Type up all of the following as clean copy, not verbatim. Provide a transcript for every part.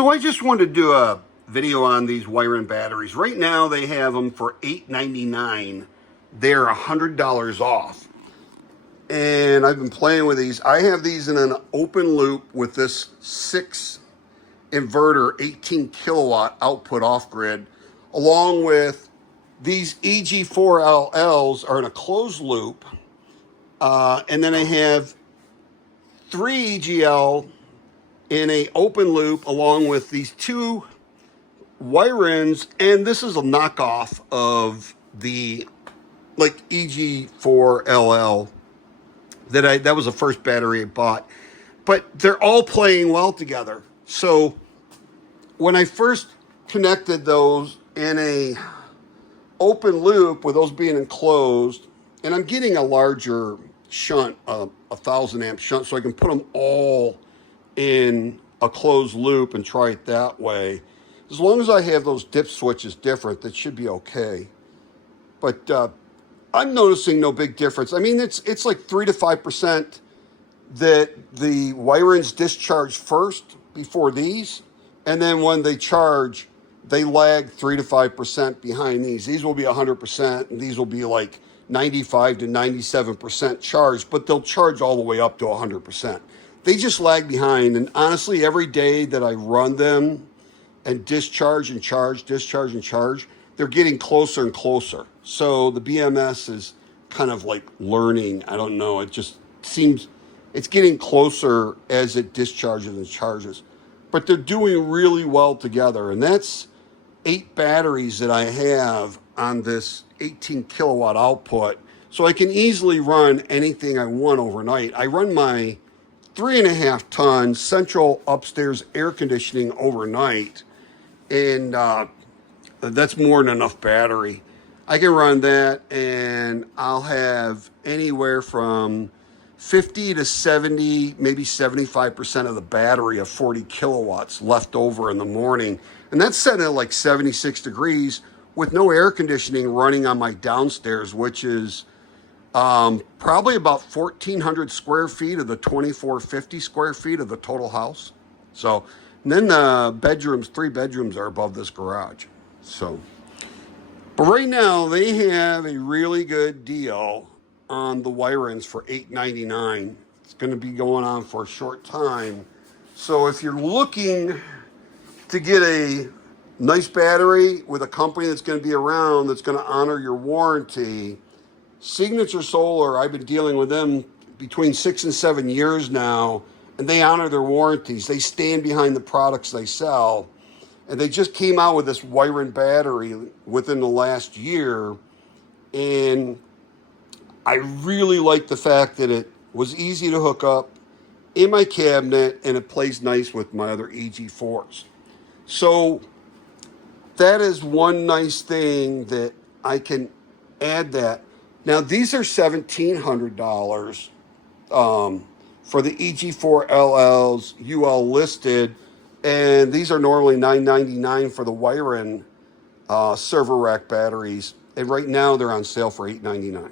So I just wanted to do a video on these Wiren batteries. Right now they have them for $8.99. They're $100 off. And I've been playing with these. I have these in an open loop with this 6 inverter, 18 kilowatt output off grid, along with these EG4 LLs are in a closed loop. And then I have 3 EGL in a open loop along with these 2 Wirens, and this is a knockoff of the EG4 LL that was the first battery I bought. But they're all playing well together. So when I first connected those in a open loop with those being enclosed, and I'm getting a larger shunt, a 1,000 amp shunt, so I can put them all in a closed loop and try it that way. As long as I have those dip switches different, that should be okay. But I'm noticing no big difference. I mean, it's like 3 to 5% that the Wirens discharge first before these, and then when they charge, they lag 3 to 5% behind these. These will be 100%, and these will be like 95 to 97% charged, but they'll charge all the way up to 100%. They just lag behind, and honestly, every day that I run them and discharge and charge, discharge and charge, they're getting closer and closer. So the BMS is kind of like learning. I don't know. It just seems it's getting closer as it discharges and charges. But they're doing really well together. And that's 8 batteries that I have on this 18 kilowatt output. So I can easily run anything I want overnight. I run my 3.5 ton central upstairs air conditioning overnight. And that's more than enough battery. I can run that and I'll have anywhere from 50 to 70, maybe 75% of the battery of 40 kilowatts left over in the morning. And that's set at like 76 degrees with no air conditioning running on my downstairs, which is probably about 1,400 square feet of the 2,450 square feet of the total house. So, and then the bedrooms, 3 bedrooms are above this garage. So, but right now they have a really good deal on the Wirens for $8.99. It's going to be going on for a short time. So if you're looking to get a nice battery with a company that's going to be around, that's going to honor your warranty, Signature Solar, I've been dealing with them between 6 and 7 years now, and they honor their warranties. They stand behind the products they sell. And they just came out with this Wiren battery within the last year. And I really like the fact that it was easy to hook up in my cabinet and it plays nice with my other EG4s. So that is one nice thing that I can add that. Now these are $1,700 for the EG4 LLs UL listed. And these are normally $9.99 for the Wiren server rack batteries. And right now they're on sale for $8.99.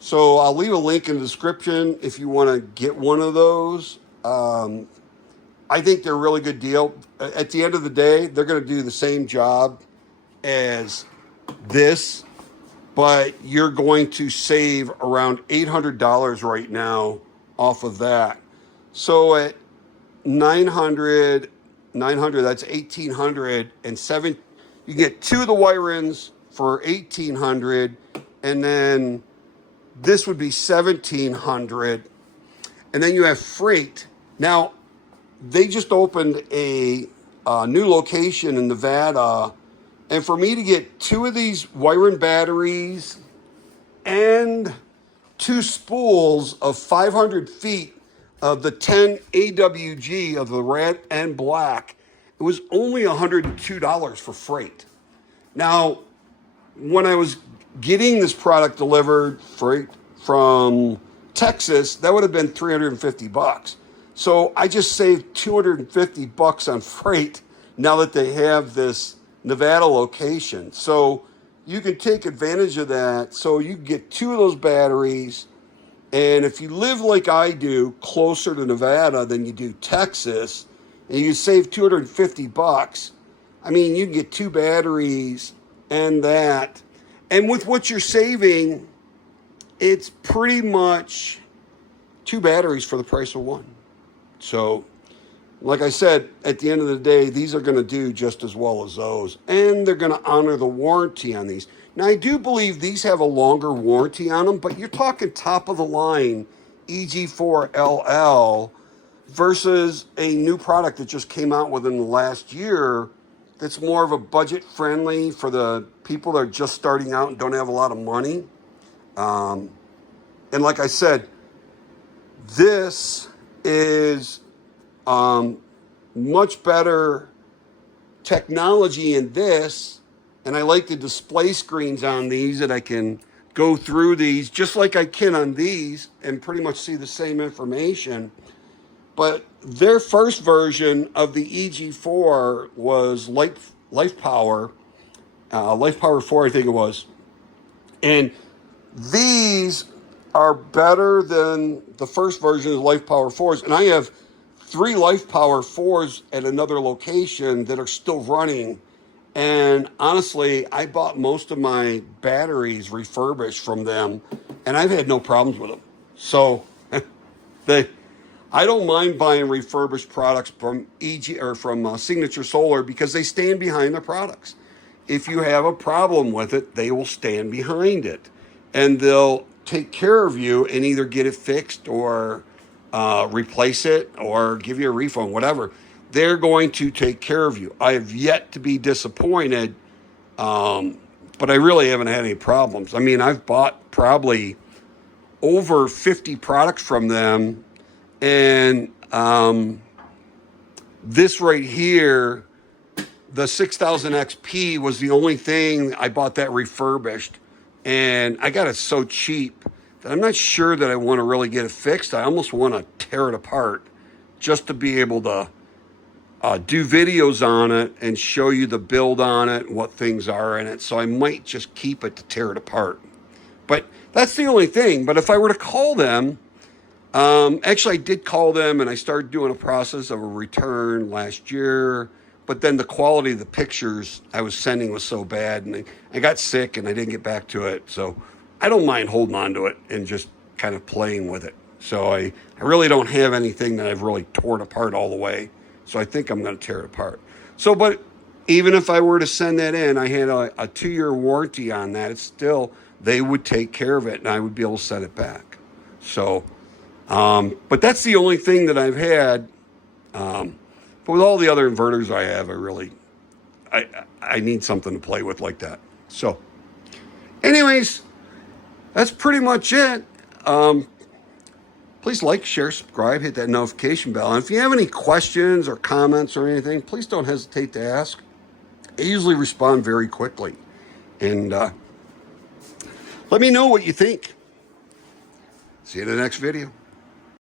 So I'll leave a link in the description if you want to get one of those. I think they're a really good deal. At the end of the day, they're going to do the same job as this, but you're going to save around $800 right now off of that. So at 900, that's 1,800, and 7, you get 2 of the Wirens for 1,800, and then this would be 1,700, and then you have freight. Now, they just opened a new location in Nevada, and for me to get 2 of these Wiren batteries and 2 spools of 500 feet of the 10 AWG of the red and black, it was only $102 for freight. Now, when I was getting this product delivered freight from Texas, that would have been $350. So I just saved $250 on freight now that they have this Nevada location. So you can take advantage of that. So you get 2 of those batteries. And if you live like I do, closer to Nevada than you do Texas, and you save $250, I mean, you can get 2 batteries and that. And with what you're saving, it's pretty much 2 batteries for the price of 1. So, like I said, at the end of the day, these are going to do just as well as those. And they're going to honor the warranty on these. Now, I do believe these have a longer warranty on them, but you're talking top of the line EG4 LL versus a new product that just came out within the last year that's more of a budget friendly for the people that are just starting out and don't have a lot of money. And like I said, this is much better technology in this, and I like the display screens on these that I can go through these just like I can on these and pretty much see the same information. But their first version of the EG4 was LiFePO4, LiFePO4 I think it was, and these are better than the first version of LiFePO4s, and I have 3 LiFePO4s at another location that are still running. And honestly, I bought most of my batteries refurbished from them, and I've had no problems with them. So I don't mind buying refurbished products from EG or from Signature Solar because they stand behind their products. If you have a problem with it, they will stand behind it, and they'll take care of you and either get it fixed or replace it or give you a refund, whatever. They're going to take care of you. I have yet to be disappointed, but I really haven't had any problems. I mean, I've bought probably over 50 products from them, and this right here, the 6000 XP was the only thing I bought that refurbished, and I got it so cheap that I'm not sure that I want to really get it fixed. I almost want to tear it apart just to be able to do videos on it and show you the build on it and what things are in it. So I might just keep it to tear it apart. But that's the only thing. But if I were to call them, actually I did call them and I started doing a process of a return last year. But then the quality of the pictures I was sending was so bad, and I got sick and I didn't get back to it. So I don't mind holding on to it and just kind of playing with it. So I really don't have anything that I've really torn apart all the way. So I think I'm going to tear it apart. So, but even if I were to send that in, I had a 2-year warranty on that. It's still, they would take care of it and I would be able to send it back. So, but that's the only thing that I've had. But with all the other inverters I have, I need something to play with like that. So anyways, that's pretty much it. Please like, share, subscribe, hit that notification bell. And if you have any questions or comments or anything, please don't hesitate to ask. I usually respond very quickly. And let me know what you think. See you in the next video.